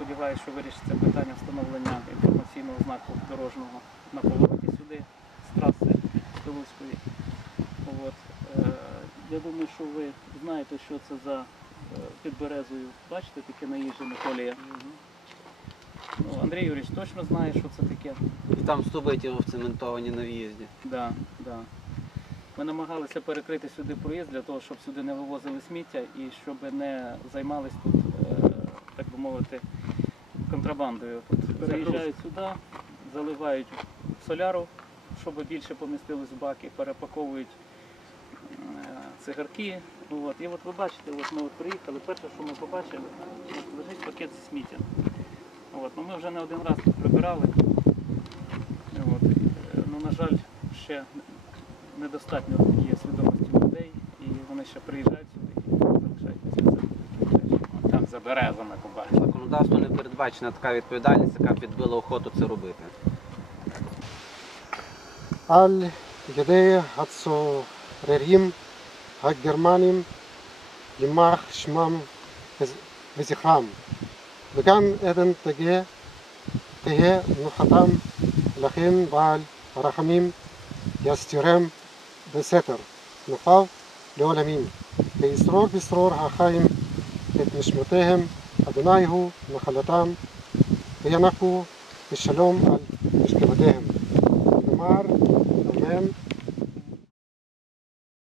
сподіваюся, що вирішиться питання встановлення інформаційного знаку дорожнього на повороті сюди з траси до Луцької. От. Е, Я думаю, що ви знаєте, що це за е, під березою. Бачите, таке наїжджене колія. Ну, Андрій Юрійович точно знає, що це таке. І там стовби ті вцементовані на в'їзді. Да, да. Ми намагалися перекрити сюди проїзд для того, щоб сюди не вивозили сміття і щоб не займались тут, е, так би мовити, контрабандою. Тут заїжджають сюди, заливають соляру, щоб більше помістилось в баки, перепаковують е, цигарки. От. І от ви бачите, от ми от приїхали, перше, що ми побачили, лежить пакет зі сміттям. От. Ну, ми вже не один раз тут прибирали. От. Ну, на жаль, ще недостатньо є свідомості людей, і вони ще приїжджають сюди і залишають після себе речі. От Там за березами побачили. Законодавство не передбачена така відповідальність, яка б відбила охоту це робити. על ידי הצוררים הגרמנים יימח שמם וזכרם, וגם אבן תהיה, תהיה מנוחתם לכן בעל הרחמים יסתירם בסתר, נפל לעולמים, וישרור בשרור החיים את נשמותיהם, אדוני הוא נחלתם, וינקו בשלום על משכבותיהם. נאמר אמן